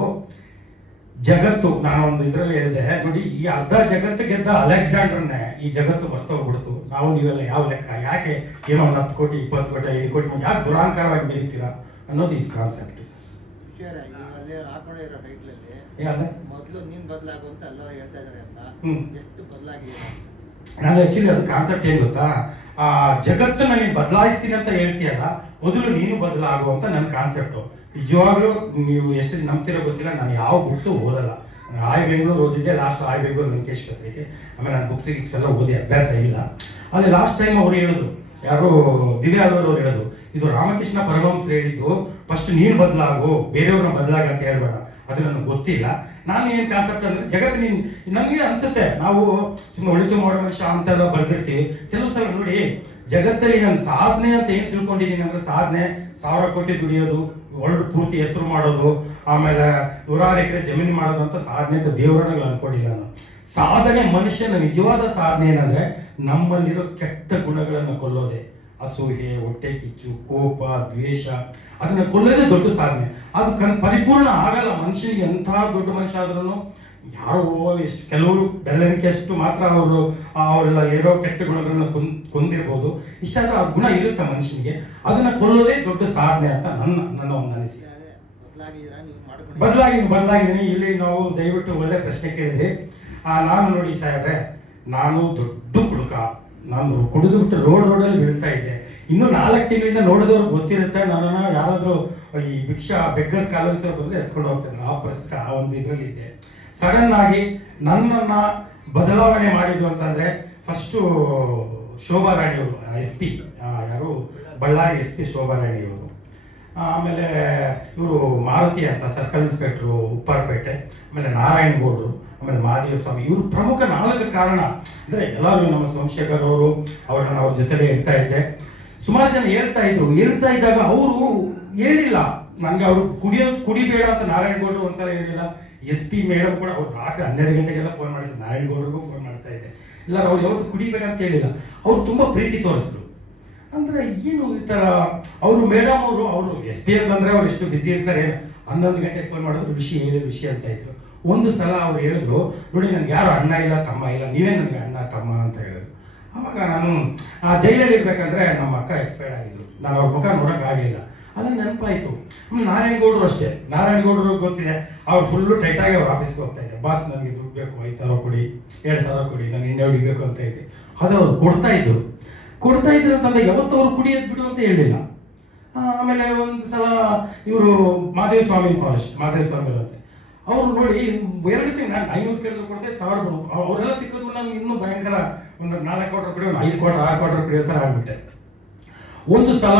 ಜಗತ್ತು, ನಾನು ಒಂದು ಇದರಲ್ಲಿ ಹೇಳಿದೆ ನೋಡಿ, ಈ ಅರ್ಧ ಜಗತ್ತು ಗೆದ್ದ ಅಲೆಕ್ಸಾಂಡರ್ನೇ ಈ ಜಗತ್ತು ಬರ್ತೋಗ್ಬಿಡ್ತು. ನಾವು ನೀವೆಲ್ಲ ಯಾವ ಲೆಕ್ಕ, ಯಾಕೆ ಏನೋ ಒಂದು 10 ಕೋಟಿ 20 ಕೋಟಿ 5 ಕೋಟಿ ಮಂದಿ ಯಾಕೆ ದುರಾಂಕಾರವಾಗಿ ಬೆರೀತೀರಾ ಅನ್ನೋದು ಇದು ಕಾನ್ಸೆಪ್ಟ್. ಮೊದಲು ನೀನ್ ಬದಲಾಗುವಂತ ಎಲ್ಲ ಹೇಳ್ತಾ ಇದಾರೆ ಅಂತ, ಎಷ್ಟು ಬದಲಾಗಿದೆ ನಾನು ಆ್ಯಕ್ಚುಲಿ ಅದು ಕಾನ್ಸೆಪ್ಟ್ ಏನು ಗೊತ್ತಾ, ಜಗತ್ತನ್ನ ನೀನು ಬದಲಾಯಿಸ್ತೀನಿ ಅಂತ ಹೇಳ್ತೀಯಲ್ಲ, ಮೊದಲು ನೀನು ಬದಲಾಗು ಅಂತ ನನ್ನ ಕಾನ್ಸೆಪ್ಟು. ನಿಜವಾಗ್ಲೂ ನೀವು ಎಷ್ಟು ನಂಬ್ತಿರೋ ಗೊತ್ತಿಲ್ಲ, ನಾನು ಯಾವ ಬುಕ್ಸು ಓದಲ್ಲ. ಆಯ್ ಬೆಂಗಳೂರು ಓದಿದ್ದೆ, ಲಾಸ್ಟ್ ಆಯ್ ಬೆಂಗಳೂರು ಲಂಕೇಶ್ ಪತ್ರಿಕೆ, ಆಮೇಲೆ ನಾನು ಬುಕ್ಸ್ ಎಲ್ಲ ಓದಿ ಅಭ್ಯಾಸ ಇಲ್ಲ. ಅಲ್ಲಿ ಲಾಸ್ಟ್ ಟೈಮ್ ಅವ್ರು ಹೇಳಿದ್ರು, ಯಾರು ದಿವ್ಯಾದವರು ಅವ್ರು ಹೇಳೋದು, ಇದು ರಾಮಕೃಷ್ಣ ಪರಮಹಂಸರು ಹೇಳಿದ್ದು, ಫಸ್ಟ್ ನೀನು ಬದಲಾಗು, ಬೇರೆಯವ್ರನ್ನ ಬದಲಾಗ ಅಂತ ಹೇಳ್ಬೇಡ. ಅದು ನನಗೆ ಗೊತ್ತಿಲ್ಲ. ನಾನು ಏನು ಕಾನ್ಸೆಪ್ಟ್ ಅಂದರೆ, ಜಗತ್ತು ನೀನು ನಮಗೆ ಅನ್ಸುತ್ತೆ ನಾವು ಸುಮ್ಮನೆ ಒಳಿತು ಮಾಡೋ ಮನುಷ್ಯ ಅಂತೆಲ್ಲ ಬರ್ದಿರ್ತೀವಿ. ಕೆಲವು ಸಲ ನೋಡಿ, ಜಗತ್ತಲ್ಲಿ ನಾನು ಸಾಧನೆ ಅಂತ ಏನು ತಿಳ್ಕೊಂಡಿದ್ದೀನಿ ಅಂದರೆ, ಸಾಧನೆ 1000 ಕೋಟಿ ದುಡಿಯೋದು, ವರ್ಲ್ಡ್ ಪೂರ್ತಿ ಹೆಸರು ಮಾಡೋದು, ಆಮೇಲೆ 100 ಎಕರೆ ಜಮೀನು ಮಾಡೋದು ಅಂತ ಸಾಧನೆ ಅಂತ ದೇವರನ್ನ ಅನ್ಕೊಂಡಿಲ್ಲ ನಾನು. ಸಾಧನೆ, ಮನುಷ್ಯನ ನಿಜವಾದ ಸಾಧನೆ ಏನಂದ್ರೆ ನಮ್ಮಲ್ಲಿರೋ ಕೆಟ್ಟ ಗುಣಗಳನ್ನು ಕೊಲ್ಲೋದೆ. ಅಸೂಹೆ, ಹೊಟ್ಟೆ ಕಿಚ್ಚು, ಕೋಪ, ದ್ವೇಷ, ಅದನ್ನ ಕೊಲ್ಲೋದೇ ದೊಡ್ಡ ಸಾಧನೆ. ಅದು ಪರಿಪೂರ್ಣ ಆಗಲ್ಲ ಮನುಷ್ಯನಿಗೆ. ಎಂಥ ದೊಡ್ಡ ಮನುಷ್ಯ ಆದ್ರೂ ಯಾರೋ ಎಷ್ಟು ಕೆಲವರು ಬೆಲ್ಲನಿಕೆ ಅಷ್ಟು ಮಾತ್ರ ಅವರೆಲ್ಲ ಇರೋ ಕೆಟ್ಟ ಗುಣಗಳನ್ನ ಕೊಂದಿರ್ಬೋದು. ಇಷ್ಟಾದ್ರೂ ಆ ಗುಣ ಇರುತ್ತೆ ಮನುಷ್ಯನಿಗೆ, ಅದನ್ನ ಕೊಲ್ಲೋದೇ ದೊಡ್ಡ ಸಾಧನೆ ಅಂತ ನನ್ನ ಒಂದು ಅನಿಸಿಕೆ. ಬದಲಾಗಿದ್ದೀನಿ. ಇಲ್ಲಿ ನಾವು ದಯವಿಟ್ಟು ಒಳ್ಳೆ ಪ್ರಶ್ನೆ ಕೇಳಿದ್ರಿ. ನಾನು ನೋಡಿ ಸಾಹೇಬ್ರೆ, ನಾನು ದೊಡ್ಡ ಕುಡುಕ. ನಾನು ಕುಡಿದು ಬಿಟ್ಟು ರೋಡಲ್ಲಿ ಬೀಳ್ತಾ ಇದ್ದೆ. ಇನ್ನೂ 4 ತಿಂಗಳಿಂದ ನೋಡಿದವ್ರಿಗೆ ಗೊತ್ತಿರುತ್ತೆ, ನನ್ನನ್ನು ಯಾರಾದರೂ ಈ ಬೆಗ್ಗರ್ ಕಾಲೋನ್ಸರ್ ಬಂದರೆ ಎತ್ಕೊಂಡು ಹೋಗ್ತಾರೆ. ಆ ಪರಿಸ್ಥಿತಿ, ಆ ಒಂದು ಇದರಲ್ಲಿದ್ದೆ. ಸಡನ್ ಆಗಿ ನನ್ನನ್ನು ಬದಲಾವಣೆ ಮಾಡಿದ್ದು ಅಂತಂದರೆ, ಫಸ್ಟು ಶೋಭಾ ರಾಣಿಯವರು, SP, ಯಾರು ಬಳ್ಳಾರಿ SP ಶೋಭಾ ರಾಣಿಯವರು. ಆಮೇಲೆ ಇವರು ಮಾರುತಿ ಅಂತ ಸರ್ಕಲ್ ಇನ್ಸ್ಪೆಕ್ಟ್ರು ಉಪ್ಪಾರಪೇಟೆ, ಆಮೇಲೆ ನಾರಾಯಣಗೌಡರು, ಆಮೇಲೆ ಮಹಾದೇವ ಸ್ವಾಮಿ. ಇವರು ಪ್ರಮುಖ 4 ಕಾರಣ. ಅಂದರೆ ಎಲ್ಲರೂ ನಮ್ಮ ಸೋಮಶೇಖರ್ ಅವರು, ಅವ್ರನ್ನ ಅವ್ರ ಜೊತೆಲೇ ಇರ್ತಾ ಇದ್ದೆ. ಸುಮಾರು ಜನ ಹೇಳ್ತಾ ಇದ್ದಾಗ ಅವರು ಹೇಳಿಲ್ಲ ನನಗೆ, ಅವರು ಕುಡಿಬೇಡ ಅಂತ ನಾರಾಯಣಗೌಡರು ಒಂದ್ಸಲ ಹೇಳಿಲ್ಲ. SP ಮೇಡಮ್ ಕೂಡ ಅವ್ರು ರಾತ್ರಿ 12 ಗಂಟೆಗೆಲ್ಲ ಫೋನ್ ಮಾಡಿದ್ರು, ನಾರಾಯಣಗೌಡರಿಗೂ ಫೋನ್ ಮಾಡ್ತಾ ಇದ್ದೆ. ಇಲ್ಲ, ಅವ್ರು ಯಾವತ್ತು ಕುಡಿಬೇಡ ಅಂತ ಹೇಳಿಲ್ಲ. ಅವ್ರು ತುಂಬ ಪ್ರೀತಿ ತೋರಿಸಿದ್ರು. ಅಂದರೆ ಏನು ಈ ಥರ ಅವರು ಮೇಡಮ್ ಅವರು SP ಅಂತಂದರೆ ಅವ್ರು ಎಷ್ಟು ಬ್ಯುಸಿ ಇರ್ತಾರೆ. 11 ಗಂಟೆಗೆ ಫೋನ್ ಮಾಡಿದ್ರು, ವಿಷಯ ಅಂತ ಇದ್ರು. ಒಂದು ಸಲ ಅವ್ರು ಹೇಳಿದ್ರು, ನೋಡಿ ನನಗೆ ಯಾರು ಅಣ್ಣ ಇಲ್ಲ ತಮ್ಮ ಇಲ್ಲ, ನೀವೇ ನನಗೆ ಅಣ್ಣ ತಮ್ಮ ಅಂತ ಹೇಳಿದ್ರು. ಆವಾಗ ನಾನು ಜೈಲಲ್ಲಿ ಇರ್ಬೇಕಂದ್ರೆ ನಮ್ಮ ಅಕ್ಕ ಎಕ್ಸ್ಪೈರ್ ಆಗಿದ್ರು. ನಾನು ಅವ್ರ ಮುಖ ನೋಡೋಕ್ಕಾಗಲಿಲ್ಲ. ಅಲ್ಲ ನೆನಪಾಯಿತು. ನಾರಾಯಣಗೌಡರು ಅಷ್ಟೇ. ನಾರಾಯಣಗೌಡರು ಗೊತ್ತಿದೆ, ಅವ್ರು ಫುಲ್ಲು ಟೈಟಾಗಿ ಅವ್ರ ಆಫೀಸ್ಗೆ ಹೋಗ್ತಾ ಇದ್ದೆ. ಬಾಸ್ ನನಗೆ ದುಡ್ಡು ಬೇಕು, 5,000 ಕೊಡಿ, 2,000 ಕೊಡಿ, ನಾನು ಇಂಡಿಯಾ ಹೊಡಿಬೇಕು ಅಂತ ಇದ್ದೆ. ಅದು ಅವ್ರು ಕೊಡ್ತಾ ಇದ್ರು ಅಂತಂದ್ರೆ ಯಾವತ್ತೂ ಅವ್ರು ಕುಡಿಯೋದು ಬಿಡು ಅಂತ ಹೇಳಿಲ್ಲ. ಆಮೇಲೆ ಒಂದು ಸಲ ಇವರು ಮಹಾದೇವ ಸ್ವಾಮಿ ಅಂತೆ, ಅವರು ನೋಡಿ 2 ತಿಂಗಳು ನಾನು 500 ಕೇಳಿದ್ರು ಕೊಡ್ತೆ, 1000 ಕೊಡು. ಅವರೆಲ್ಲ ಸಿಕ್ಕಿದ್ರು ನಾನು ಇನ್ನೂ ಭಯಂಕರ ಒಂದು 4 ಕ್ವಾರ್ಟರ್ ಕುಡಿಯೋ, 5 ಕ್ವಾರ್ಟರ್ 6 ಕ್ವಾರ್ಟರ್ ಕುಡಿಯೋ ಥರ ಆಗ್ಬಿಟ್ಟೆ. ಒಂದು ಸಲ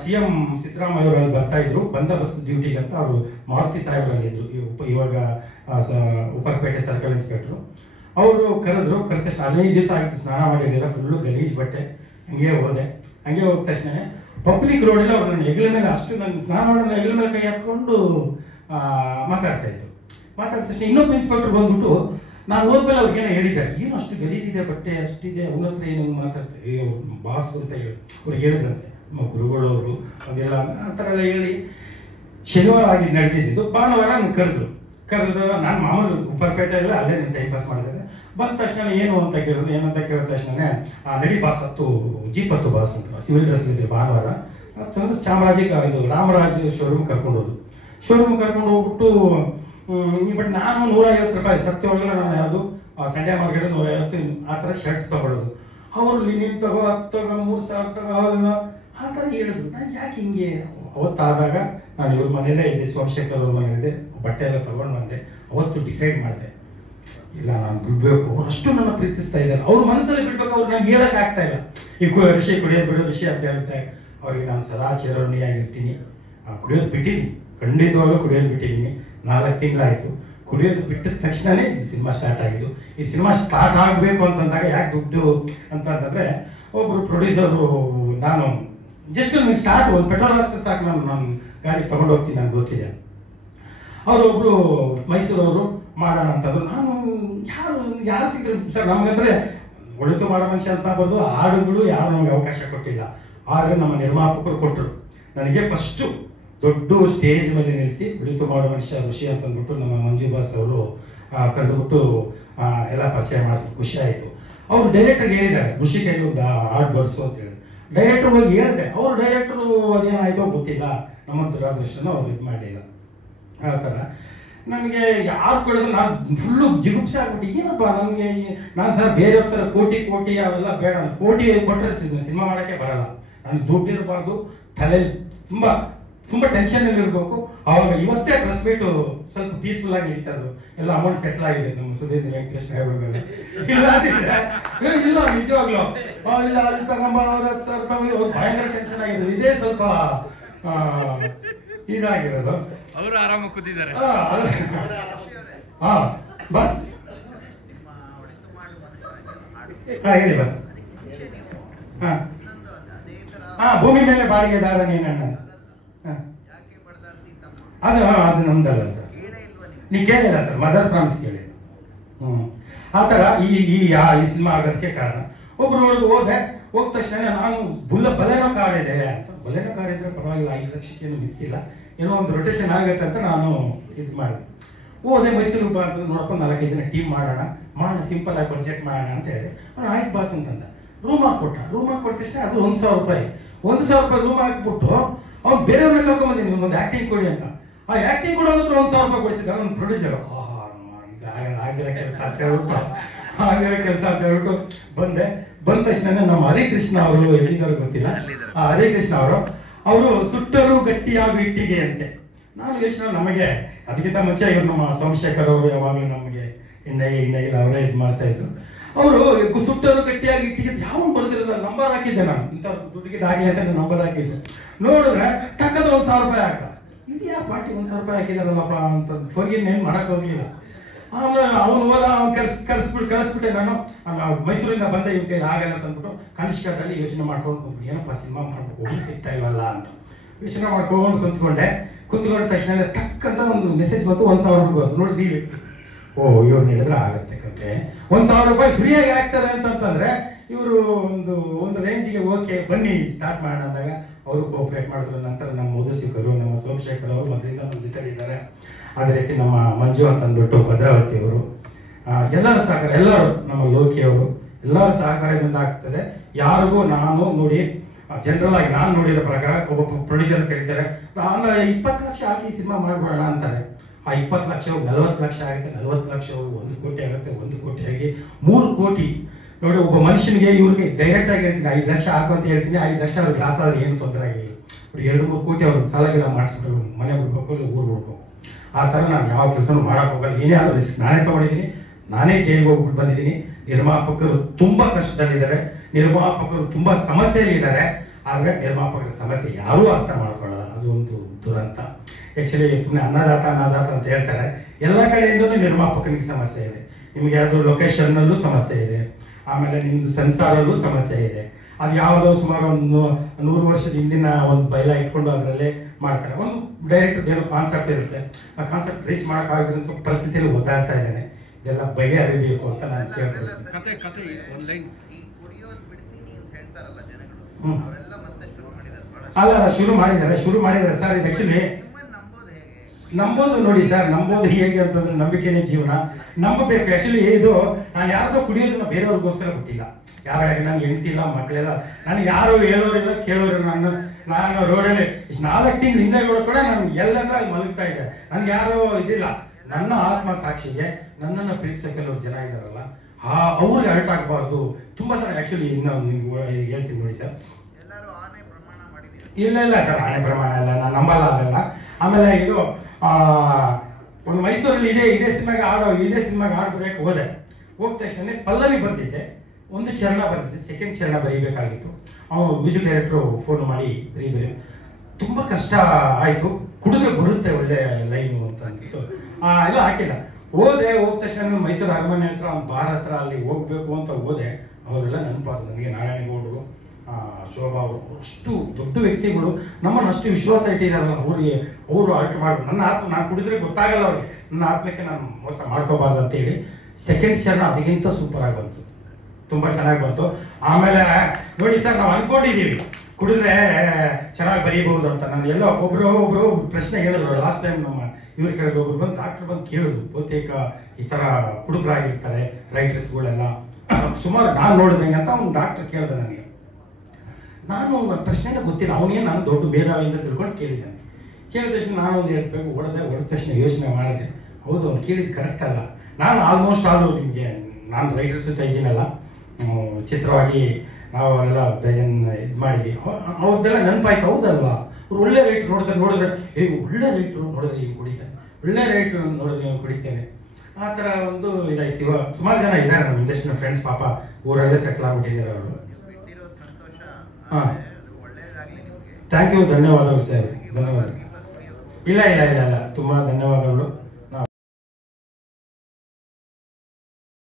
CM ಸಿದ್ದರಾಮಯ್ಯ ಅವರಲ್ಲಿ ಬರ್ತಾ ಇದ್ರು ಬಂದೋಬಸ್ತ್ ಡ್ಯೂಟಿಗೆ ಅಂತ. ಅವರು ಮಾರುತಿ ಸಾಹೇಬರಲ್ಲಿ ಇದ್ರು, ಇವಾಗ ಉಪ್ಪರಪೇಟೆ ಸರ್ಕಲ್ ಇನ್ಸ್ಪೆಕ್ಟ್ರು. ಅವರು ಕರೆದ ತಕ್ಷಣ 15 ದಿವಸ ಆಗಿತ್ತು, ಸ್ನಾನ ಮಾಡಿರಲಿಲ್ಲ, ಫುಲ್ಲು ಗಲೀಜ್ ಬಟ್ಟೆ. ಹಂಗೆ ಹೋದ ತಕ್ಷಣ ಪಬ್ಲಿಕ್ ರೋಡಲ್ಲಿ ಅವ್ರು ನನ್ನ ಹೆಗಲ ಮೇಲೆ, ಅಷ್ಟು ನನ್ನ ಸ್ನಾನ ಮಾಡೋ ಹೆಗಲ ಮೇಲೆ ಕೈ ಹಾಕ್ಕೊಂಡು ಮಾತಾಡ್ತಾ ತಕ್ಷಣ ಇನ್ನೊಬ್ಬ ಇನ್ಸ್ಪೆಕ್ಟರ್ ಬಂದ್ಬಿಟ್ಟು, ನಾನು ಹೋದ್ಮೇಲೆ ಅವ್ರಿಗೇನೋ ಹೇಳಿದ್ದಾರೆ, ಏನು ಅಷ್ಟು ಗಲೀಜಿದೆ ಬಟ್ಟೆ, ಅಷ್ಟಿದೆ, ಅವನ ಹತ್ರ ಏನೋ ಮಾತಾಡ್ತಾರೆ, ಬಾಸ್ ಅಂತ ಹೇಳಿ ಅವ್ರಿಗೆ ಹೇಳಿದ್ರಂತೆ. ನಮ್ಮ ಗುರುಗಳವರು ಅದೆಲ್ಲ ಆ ಥರ ಎಲ್ಲ ಹೇಳಿ ಶನಿವಾರ ಆಗಿ ನಡೆದಿದ್ದು. ಭಾನುವಾರ ನಾನು ಕರೆದ್ರು. ನಾನು ಮಾಮೂಲು ಉಪ್ಪರಪೇಟೆಲ್ಲ ಅಲ್ಲೇ ನಾನು ಟೈಮ್ ಪಾಸ್ ಮಾಡಿದೆ. ಬಂದ ತಕ್ಷಣ ಏನಂತ ಕೇಳಿದ ತಕ್ಷಣ ನಡಿ ಬಾಸ್ ಜೀಪ್ ಹತ್ತು ಬಾಸ್ ಅಂತ ಸಿವಿಲ್ ಡ್ರೆಸ್ ಇದ್ದೆ. ಭಾನುವಾರ ಇದು ರಾಮರಾಜ್ ಶೋರೂಮ್ ಕರ್ಕೊಂಡು ಹೋಗ್ಬಿಟ್ಟು, ಬಟ್ ನಾನು 150 ರೂಪಾಯಿ ಸತ್ಯ ಒಳಗೆ ನಾನು ಯಾವುದು ಸಂಡೇ ಮಾರ್ಕೆಟ್ 150 ಆ ಥರ ಶರ್ಟ್ ತೊಗೊಳೋದು. ಅವರು ನೀನು ತಗೋ 3,000 ತಗೋ ಆ ಥರ ಹೇಳಿದ್ರು. ನಾನು ಯಾಕೆ ಹಿಂಗೆ ಅವತ್ತಾದಾಗ ನಾನು ಇವ್ರ ಮನೆಯಲ್ಲೇ ಇದ್ದೆ, ಸೋಮಶೇಖರ್ ಅವ್ರ ಮನೆಯಲ್ಲಿದ್ದೆ, ಬಟ್ಟೆ ಎಲ್ಲ ತೊಗೊಂಡು ಬಂದೆ. ಅವತ್ತು ಡಿಸೈಡ್ ಮಾಡಿದೆ, ಇಲ್ಲ ನಾನು ಬಿಡಬೇಕು. ಅವ್ರು ಅಷ್ಟು ನನ್ನ ಪ್ರೀತಿಸ್ತಾ ಇದ್ದಾರೆ. ಅವ್ರ ಮನಸ್ಸಲ್ಲಿ ಬಿಡ್ಬೇಕು, ಅವ್ರು ನನಗೆ ಹೇಳೋಕೆ ಆಗ್ತಾ ಇಲ್ಲ. ಈ ವಿಷಯ ಬಿಡೋ ವಿಷಯ ಅಂತ ಹೇಳ್ತಾರೆ. ಅವ್ರಿಗೆ ನಾನು ಸದಾ ಚಿರಋಣಿಯಾಗಿರ್ತೀನಿ. ಕುಡಿಯೋದು ಬಿಟ್ಟಿದ್ದೀನಿ, ಖಂಡಿತವಾಗ್ಲೂ ಕುಡಿಯೋದು ಬಿಟ್ಟಿದ್ದೀನಿ. 4 ತಿಂಗಳಾಯಿತು. ಕುಡಿಯೋದು ಬಿಟ್ಟಿದ ತಕ್ಷಣವೇ ಇದು ಸಿನಿಮಾ ಸ್ಟಾರ್ಟ್ ಆಗಿದ್ದು. ಈ ಸಿನಿಮಾ ಸ್ಟಾರ್ಟ್ ಆಗಬೇಕು ಅಂತಂದಾಗ ಯಾಕೆ ದುಡ್ಡು ಅಂತಂದರೆ, ಒಬ್ಬರು ಪ್ರೊಡ್ಯೂಸರು, ನಾನು ಜಸ್ಟ್ ನನಗೆ ಸ್ಟಾರ್ಟ್ ಒಂದು ಪೆಟ್ರೋಲ್ ಹಾಕ್ಸಿದ್ರೆ ಸಾಕು, ನಾನು ಗಾಡಿ ತೊಗೊಂಡು ಹೋಗ್ತೀನಿ, ನನಗೆ ಗೊತ್ತಿದೆ. ಅವರೊಬ್ಬರು ಮೈಸೂರವರು ಮಾಡೋಣ ಅಂತಂದ್ರು. ನಾನು ಯಾರು ಸಿಕ್ಕರು ಸರ್, ನಮಗಂದರೆ ಒಳಿತು ಮಾಡೋ ಮನುಷ್ಯ ಅಂತ ಬರ್ದು ಹಾಡುಗಳು ಯಾರು ನಮಗೆ ಅವಕಾಶ ಕೊಟ್ಟಿಲ್ಲ. ಆದರೆ ನಮ್ಮ ನಿರ್ಮಾಪಕರು ಕೊಟ್ಟರು ನನಗೆ. ಫಸ್ಟು ದೊಡ್ಡ ಸ್ಟೇಜ್ ಮೇಲೆ ನಿಲ್ಲಿಸಿ ಒಳಿತು ಮಾಡೋ ಮನುಷ್ಯ ಋಷಿ ಅಂತಂದ್ಬಿಟ್ಟು ನಮ್ಮ ಮಂಜು ಬಾಸ್ ಅವರು ಕರೆದುಬಿಟ್ಟು ಎಲ್ಲ ಪರಿಚಯ ಮಾಡಿಸಿದ್ರು. ಖುಷಿ ಆಯಿತು. ಅವರು ಡೈರೆಕ್ಟರ್ಗೆ ಹೇಳಿದ್ದಾರೆ, ಋಷಿ ಕೈಲಿ ಒಂದು ಹಾಡು ಬಡಿಸು ಅಂತ ಹೇಳಿ. ಡೈರೆಕ್ಟರ್ ಹೋಗಿ ಹೇಳಿದೆ. ಅವರು ಡೈರೆಕ್ಟರು ಅದೇನಾಯಿತೋ ಗೊತ್ತಿಲ್ಲ, ನಮ್ಮ ದುರಾದೃಷ್ಟನೂ ಅವ್ರು ಇದು ಮಾಡಲಿಲ್ಲ. ಆ ಥರ ನನಗೆ ಯಾರು ಕೇಳಿದ್ರು ನಾನು ಫುಲ್ಲು ಜಿಗುಪ್ಸೆ ಆಗ್ಬಿಟ್ಟು ಏನಪ್ಪ ನನಗೆ ನಾನು ಸರ್ ಬೇರೆಯವ್ರ ಥರ ಕೋಟಿ ಅವೆಲ್ಲ ಬೇಡ, ಕೋಟಿ ಕೊಟ್ಟರೆ ಸಿನಿಮಾ ಮಾಡೋಕ್ಕೆ ಬರಲ್ಲ, ನನಗೆ ದುಡ್ಡು ಇರಬಾರ್ದು, ತಲೆ ತುಂಬ ತುಂಬ ಟೆನ್ಷನಲ್ಲಿ ಇರಬೇಕು. ಅವಾಗ ಇವತ್ತೇ ಪ್ರೆಸ್ ಮೀಟು ಸ್ವಲ್ಪ ಪೀಸ್ಫುಲ್ ಆಗಿ ನಡೀತದ್ದು, ಎಲ್ಲ ಅಮೌಂಟ್ ಸೆಟ್ಲ್ ಆಗಿದೆ ನಮ್ಮ ಸುಧೀಂದ್ರ ವೆಂಕಟೇಶ್ ಸಾಹೇಬ್ರಿಗೆ. ಇಲ್ಲ ನಿಜವಾಗ್ಲು ಇಲ್ಲ ಅಲ್ಲಿ ತಗೊಂಬ ಅವ್ರ ಸರ್ ಅವ್ರು ಭಯಂಕರ ಟೆನ್ಷನ್ ಆಗಿರೋದು, ಇದೇ ಸ್ವಲ್ಪ ಇದಾಗಿರೋದು. ಅವರು ಆರಾಮಾಗಿ ಕೂತಿದ್ದಾರೆ. ಹಾ ಬಸ್ ಹೇಳಿ ಬಸ್. ಹಾ ಭೂಮಿ ಮೇಲೆ ಬಾಡಿಗೆದಾರ ನೀನಣ್ಣ, ಅದು ನಮ್ದಲ್ಲ ಸರ್, ನೀವು ಕೇಳಿಲ್ಲ ಸರ್, ಮದರ್ ಪ್ರಾಮಿಸ್ ಕೇಳಿ. ಆ ಥರ ಈ ಸಿನಿಮಾ ಆಗೋದಕ್ಕೆ ಕಾರಣ. ಒಬ್ರು ಹೋದ ತಕ್ಷಣ ನಾನು ಬಲೇನೋ ಕಾರ್ ಇದೆ ಅಂತ, ಬಲೇನೋ ಕಾರ್ ಇದ್ರೆ ಪರವಾಗಿಲ್ಲ, 5 ಲಕ್ಷಕ್ಕೇನು ಮಿಸ್ ಇಲ್ಲ, ಏನೋ ಒಂದು ರೊಟೇಷನ್ ಆಗುತ್ತೆ ಅಂತ ನಾನು ಇದು ಮಾಡಿದೆ. ಹೋದೆ ಮೈಸೂರು ಅಂತ ನೋಡ್ಕೊಂಡು 4-5 ಜನ ಟೀಮ್ ಮಾಡೋಣ ಸಿಂಪಲ್ ಆಗಿ ಬಡ್ಜೆಟ್ ಮಾಡೋಣ ಅಂತ ಹೇಳಿದೆ. ಅವ್ನು ಆಯ್ತು ಬಾಸ್ ಅಂತಂದ. ರೂಮ್ ಹಾಕೊಟ್ಟ ತಕ್ಷಣ ಅದು 1,000 ರೂಪಾಯಿ ರೂಮ್ ಹಾಕ್ಬಿಟ್ಟು ಅವ್ನು ಬೇರೆಯವ್ರನ್ನ ಕರ್ಕೊಂಬಂದಿನಿ, ನಿಮ್ಗೊಂದು ಆ್ಯಕ್ಟಿಂಗ್ ಕೊಡಿ ಅಂತ. ಆ ಆ್ಯಕ್ಟಿಂಗ್ ಕೊಡೋದ್ರ 1,000 ರೂಪಾಯಿ ಕೊಡಿಸಿದ್ದ ಅವ್ನು ಪ್ರೊಡ್ಯೂಸರ್. ಆಗಿರೋ ಕೆಲಸ ಅಂತ ಹೇಳ್ಬಿಟ್ಟು ಬಂದ ತಕ್ಷಣ ನಮ್ಮ ಹರಿಕೃಷ್ಣ ಅವರು ಎಲ್ಲಿದ್ದಾರೆ ಗೊತ್ತಿಲ್ಲ, ಹರಿಕೃಷ್ಣ ಅವರು ಸುಟ್ಟರು ಗಟ್ಟಿಯಾಗಿ ಇಟ್ಟಿಗೆ ಅಂತೆ. ನಾನು ಯೋಚನೆ ನಮಗೆ ಅದಕ್ಕಿಂತ ಮುಂಚೆ ಇವರು ನಮ್ಮ ಸೋಮಶೇಖರ್ ಅವರು ಯಾವಾಗಲೂ ನಮಗೆ ಇಲ್ಲ ಅವರೇ ಇದು ಮಾಡ್ತಾ ಇದ್ರು. ಅವರು ಸುಟ್ಟರು ಗಟ್ಟಿಯಾಗಿ ಇಟ್ಟಿಗೆ ಯಾವ ಬರೆದಿರೋಲ್ಲ, ನಂಬರ್ ಹಾಕಿದ್ದೆ ನಾನು, ಇಂಥ ದುಡ್ಡಿಗೆ ಆಗಲಿ ಅಂತ ನಂಬರ್ ಹಾಕಿದ್ದೆ. ನೋಡಿದ್ರೆ ಟಕ್ಕದ 1,000 ರೂಪಾಯಿ ಹಾಕ, ಇದು ಯಾವ ಪಾರ್ಟಿ 1,000 ರೂಪಾಯಿ ಹಾಕಿದಾರಲ್ಲಪ್ಪ ಅಂತ ಹೋಗಿ ಏನು ಮಾಡಕ್ ಹೋಗ್ಲಿಲ್ಲ. ಆಮೇಲೆ ಅವನು ಹೋದ, ಅವ್ನು ಕಳಿಸ್ಬಿಟ್ಟೆ ನಾನು. ಮೈಸೂರಿಂದ ಬಂದ ಇವ್ ಕೈ ಆಗಲ್ಲ ಅಂತ ಅಂದ್ಬಿಟ್ಟು ಕನಿಷ್ಠದಲ್ಲಿ ಯೋಚನೆ ಮಾಡ್ಕೊಂಡು ಏನಪ್ಪ ಸಿನಿಮಾ ಮಾಡ್ಬೇಕು, ಸಿಗ್ತಾ ಇಲ್ವಲ್ಲ ಅಂತ ಯೋಚನೆ ಮಾಡ್ಕೊಂಡು ಕುಂತ್ಕೊಂಡ ತಕ್ಷಣ ಟಕ್ ಅಂತ ಒಂದು ಮೆಸೇಜ್ ಬಂತು, 1,000 ರೂಪಾಯಿ ಬಂತು. ನೋಡಿ ವ್ಯಕ್ತಿ, ಇವ್ರು ಹೇಳಿದ್ರೆ ಆಗತ್ತೆ ಕತೆ, 1,000 ರೂಪಾಯಿ ಫ್ರೀಯಾಗಿ ಆಗ್ತಾರೆ ಅಂತಂದ್ರೆ ಇವರು ಒಂದು ರೇಂಜಿಗೆ ಓಕೆ ಬನ್ನಿ ಸ್ಟಾರ್ಟ್ ಮಾಡೋಣ ಅಂದಾಗ ಅವರು ಕೋಆಪರೇಟ್ ಮಾಡಿದ್ರು. ನಂತರ ನಮ್ಮ ಮಧುಸಿಕರು, ನಮ್ಮ ಸೋಮಶೇಖರ್ ಅವರು ಮೊದಲಿಂದ ನಮ್ಮ ಜೊತೆಲಿದ್ದಾರೆ. ಅದೇ ರೀತಿ ನಮ್ಮ ಮಂಜು ಅಂತ ಅಂದ್ಬಿಟ್ಟು ಭದ್ರಾವತಿ ಅವರು, ಎಲ್ಲರ ಸಹಕಾರ, ಎಲ್ಲರೂ ನಮ್ಮ ಲೋಕಿಯವರು, ಎಲ್ಲರ ಸಹಕಾರದಿಂದ ಆಗ್ತದೆ. ಯಾರಿಗೂ ನಾನು ನೋಡಿ ಜನರಲ್ ಆಗಿ ನಾನು ನೋಡಿರೋ ಪ್ರಕಾರ ಒಬ್ಬ ಪ್ರೊಡ್ಯೂಸರ್ ಕರೀತಾರೆ, 20 ಲಕ್ಷ ಹಾಕಿ ಸಿನಿಮಾ ಮಾಡ್ಬೋಣ ಅಂತಾರೆ. ಆ 20 ಲಕ್ಷ 40 ಲಕ್ಷ ಆಗುತ್ತೆ, 40 ಲಕ್ಷ 1 ಕೋಟಿ ಆಗುತ್ತೆ, 1 ಕೋಟಿ ಆಗಿ 3 ಕೋಟಿ. ನೋಡಿ ಒಬ್ಬ ಮನುಷ್ಯನಿಗೆ ಇವ್ರಿಗೆ ಡೈರೆಕ್ಟ್ ಆಗಿ ಹೇಳ್ತೀನಿ 5 ಲಕ್ಷ ಹಾಕು ಅಂತ ಹೇಳ್ತೀನಿ, 5 ಲಕ್ಷ ಅವ್ರಿಗೆ ಲಾಸ್ ಆದ್ರೆ ಏನು ತೊಂದರೆ ಆಗಿಲ್ಲ. 2-3 ಕೋಟಿ ಅವ್ರಿಗೆ ಸಾಲಗೆಲ್ಲ ಮಾಡಿಸ್ಬಿಟ್ರು, ಮನೆ ಬಿಡ್ಬೇಕು, ಊರು ಬಿಡ್ಬೇಕು. ಆ ಥರ ನಾನು ಯಾವ ಕೆಲಸನೂ ಮಾಡೋಕೆ ಹೋಗಲ್ಲ. ಏನೇ ಆದರೂ ರಿಸ್ಕ್ ನಾನೇ ತೊಗೊಂಡಿದ್ದೀನಿ, ನಾನೇ ಜೈಲಿಗೆ ಹೋಗ್ಬಿಟ್ಟು ಬಂದಿದ್ದೀನಿ. ನಿರ್ಮಾಪಕರು ತುಂಬ ಕಷ್ಟದಲ್ಲಿದ್ದಾರೆ, ನಿರ್ಮಾಪಕರು ತುಂಬ ಸಮಸ್ಯೆಯಲ್ಲಿದ್ದಾರೆ. ಆದರೆ ನಿರ್ಮಾಪಕರ ಸಮಸ್ಯೆ ಯಾರೂ ಅರ್ಥ ಮಾಡ್ಕೊಳ್ಳಲ್ಲ, ಅದು ಒಂದು ದುರಂತ. ಆ್ಯಕ್ಚುಲಿ ಸುಮ್ಮನೆ ಅನ್ನದಾತ ಅಂತ ಹೇಳ್ತಾರೆ, ಎಲ್ಲ ಕಡೆಯಿಂದಲೂ ನಿರ್ಮಾಪಕನಿಗೆ ಸಮಸ್ಯೆ ಇದೆ. ನಿಮಗೆ ಯಾವುದು ಲೊಕೇಶನ್ನಲ್ಲೂ ಸಮಸ್ಯೆ ಇದೆ, ಆಮೇಲೆ ನಿಮ್ಮದು ಸೆನ್ಸಾರಲ್ಲೂ ಸಮಸ್ಯೆ ಇದೆ. ಅದು ಯಾವುದೋ ಸುಮಾರು ಒಂದು 100 ವರ್ಷದ ಹಿಂದಿನ ಒಂದು ಬೈಲ ಇಟ್ಕೊಂಡು ಅದರಲ್ಲೇ ಮಾಡ್ತಾರೆ. ಒಂದು ಡೈರೆಕ್ಟ್ ಏನೋ ಕಾನ್ಸೆಪ್ಟ್ ಇರುತ್ತೆ, ಆ ಕಾನ್ಸೆಪ್ಟ್ ರೀಚ್ ಮಾಡೋಕ್ಕಾಗದಂಥ ಪರಿಸ್ಥಿತಿಯಲ್ಲಿ ಓದಾಡ್ತಾ ಇದ್ದೇನೆ. ಇದೆಲ್ಲ ಬಗೆಹರಿಬೇಕು ಅಂತ ನಾನು ಕೇಳ್ತೀನಿ. ಅಲ್ಲ ಶುರು ಮಾಡಿದ್ದಾರೆ ಸರ್. ಇದು ಆ್ಯಕ್ಚುಲಿ ನಂಬೋದು ನೋಡಿ ಸರ್, ನಂಬೋದು ಹೇಗೆ ಅಂತಂದ್ರೆ ನಂಬಿಕೆನೇ ಜೀವನ, ನಂಬಬೇಕು. ಆ್ಯಕ್ಚುಲಿ ಇದು ನಾನು ಯಾರ್ದೋ ಕುಡಿಯೋದನ್ನ ಬೇರೆಯವ್ರಿಗೋಸ್ಕರ ಬಿಟ್ಟಿಲ್ಲ. ಯಾರಾಗಿ ನನಗೆ ಹೆಂಡ್ತಿಲ್ಲ, ಮಕ್ಕಳೆಲ್ಲ, ನನಗೆ ಯಾರು ಹೇಳೋರಿಲ್ಲ ಕೇಳೋರು. ನಾನು ರೋಡಲ್ಲಿ 4 ತಿಂಗಳು ಹಿಂದೆ ಕೂಡ ನಾನು ಎಲ್ಲಂದ್ರೆ ಅಲ್ಲಿ ಮಲಗ್ತಾ ಇದ್ದೆ. ನನಗೆ ಯಾರು ಇದಿಲ್ಲ. ನನ್ನ ಆತ್ಮ ಸಾಕ್ಷಿಗೆ ನನ್ನನ್ನು ಪ್ರೀತಿಸೋ ಕೆಲವರು ಜನ ಇದ್ದಾರಲ್ಲ, ಅವ್ರಿಗೆ ಹರ್ಟ್ ಆಗಬಾರ್ದು. ತುಂಬ ಸಲ ಆ್ಯಕ್ಚುಲಿ ನಿಮ್ಗೆ ಹೇಳ್ತೀನಿ ನೋಡಿ ಸರ್. ಇಲ್ಲ ಸರ್, ಆನೆ ಪ್ರಮಾಣ ಎಲ್ಲ ನಾನು ನಂಬಲ್ಲ ಅದೆಲ್ಲ. ಆಮೇಲೆ ಇದು ಒಂದು ಮೈಸೂರಲ್ಲಿ ಇದೇ ಸಿನಿಮಾಗೆ ಆಡ್ಬೇಕು ಹೋದ ತಕ್ಷಣ ಪಲ್ಲವಿ ಬರ್ತಿದ್ದೆ, ಒಂದು ಚರಣ ಬರ್ತಿದ್ದೆ, ಸೆಕೆಂಡ್ ಚರಣ ಬರೀಬೇಕಾಗಿತ್ತು. ಅವನು ಮ್ಯೂಸಿಕ್ ಡೈರೆಕ್ಟ್ರು ಫೋನ್ ಮಾಡಿ ಬರೀ ತುಂಬ ಕಷ್ಟ ಆಯಿತು, ಕುಡಿದ್ರೆ ಬರುತ್ತೆ ಒಳ್ಳೆ ಲೈನು ಅಂತ ಅಂದ್ಬಿಟ್ಟು ಎಲ್ಲ ಹಾಕಿಲ್ಲ. ಹೋದ ತಕ್ಷಣ ಮೈಸೂರು ಅರಮನೆ ಹತ್ರ ಅವ್ನು ಬಾರ್ ಹತ್ರ ಅಲ್ಲಿ ಹೋಗ್ಬೇಕು ಅಂತ ಹೋದೆ. ಅವರೆಲ್ಲ ನೆನಪಾದ್ರು ನನಗೆ, ನಾರಾಯಣಗೌಡರು, ಶೋಭಾ ಅವರು, ಅಷ್ಟು ದೊಡ್ಡ ವ್ಯಕ್ತಿಗಳು ನಮ್ಮನ್ನು ಅಷ್ಟು ವಿಶ್ವಾಸ ಇಟ್ಟಿದ್ದಾರಲ್ಲ, ಅವರು ಅಲ್ಟ್ ಮಾಡ್ಬೋದು. ನನ್ನ ಆತ್ಮ ನಾನು ಕುಡಿದ್ರೆ ಗೊತ್ತಾಗಲ್ಲ ಅವ್ರಿಗೆ, ನನ್ನ ಆತ್ಮಕ್ಕೆ ನಾನು ಮೋಸ ಮಾಡ್ಕೋಬಾರ್ದು ಅಂತೇಳಿ ಸೆಕೆಂಡ್ ಚರಣ ಅದಕ್ಕಿಂತ ಸೂಪರಾಗಿ ಬಂತು, ತುಂಬ ಚೆನ್ನಾಗಿ ಬಂತು. ಆಮೇಲೆ ನೋಡಿ ಸರ್, ನಾವು ಅಂದ್ಕೊಂಡಿದ್ದೀವಿ ಕುಡಿದ್ರೆ ಚೆನ್ನಾಗಿ ಬರೀಬಹುದು ಅಂತ. ನಾನು ಎಲ್ಲೋ ಒಬ್ಬರು ಪ್ರಶ್ನೆ ಹೇಳಿದ್ರು ಲಾಸ್ಟ್ ಟೈಮ್. ನಮ್ಮ ಇವ್ರ ಕೆಳಗೆ ಒಬ್ರು ಬಂದು ಡಾಕ್ಟರ್ ಬಂದು ಕೇಳಿದ್ರು, ಬಹುತೇಕ ಈ ಥರ ಕುಡುಕರಾಗಿರ್ತಾರೆ ರೈಟರ್ಸ್ಗಳೆಲ್ಲ ಸುಮಾರು ನಾನು ನೋಡಿದಂಗೆ ಅಂತ ಅವ್ನು ಡಾಕ್ಟರ್ ಕೇಳಿದೆ ನನಗೆ. ನಾನು ಪ್ರಶ್ನೆನೇ ಗೊತ್ತಿಲ್ಲ, ಅವನೇನು ನಾನು ದೊಡ್ಡ ಮೇಧಾವಿಯಿಂದ ತಿಳ್ಕೊಂಡು ಕೇಳಿದ್ದಾನೆ. ಕೇಳಿದ ತಕ್ಷಣ ನಾನು ಒಂದು ಹೇಳ್ಬೇಕು ಹೊಡೆದ ತಕ್ಷಣ ಯೋಚನೆ ಮಾಡಿದೆ. ಹೌದು, ಅವ್ನು ಕೇಳಿದ್ದು ಕರೆಕ್ಟ್ ಅಲ್ಲ. ನಾನು ಆಲ್ಮೋಸ್ಟ್ ಆಲ್ ನಿಮಗೆ ನಾನು ರೈಟರ್ಸ್ ಜೊತೆ ಇದ್ದೀನಲ್ಲ, ಚಿತ್ರವಾಗಿ ನಾವು ಅವರೆಲ್ಲ ಬೇಜನ್ ಇದು ಮಾಡಿದ್ವಿ. ಅವ್ರದ್ದೆಲ್ಲ ನೆನಪಾಯ್ತು. ಹೌದಲ್ವಾ, ಅವ್ರು ಒಳ್ಳೆ ರೈಟ್ ನೋಡಿದ್ರೆ ಒಳ್ಳೆ ರೈಟ್ರು ನೋಡಿದ್ರೆ ಈಗ ಕುಡಿತಾನೆ, ಒಳ್ಳೆ ರೈಟ್ರು ನೋಡಿದ್ರೆ ನೀವು ಕುಡಿತೇನೆ, ಆ ಥರ ಒಂದು ಇದಾಯ್ತು. ಸುಮಾರು ಜನ ಇದ್ದಾರೆ ನಮ್ಮ ಇಂಡಸ್ಟ್ರಿನ ಫ್ರೆಂಡ್ಸ್, ಪಾಪ ಊರಲ್ಲೇ ಸೆಟ್ಲ್ ಆಗ್ಬಿಟ್ಟಿದ್ದಾರೆ ಅವರು. ಹಾಂ, ಥ್ಯಾಂಕ್ ಯು, ಧನ್ಯವಾದಗಳು ಸರ್, ಧನ್ಯವಾದ. ಇಲ್ಲ ಇಲ್ಲ ಇಲ್ಲ ಇಲ್ಲ ತುಂಬ ಧನ್ಯವಾದಗಳು.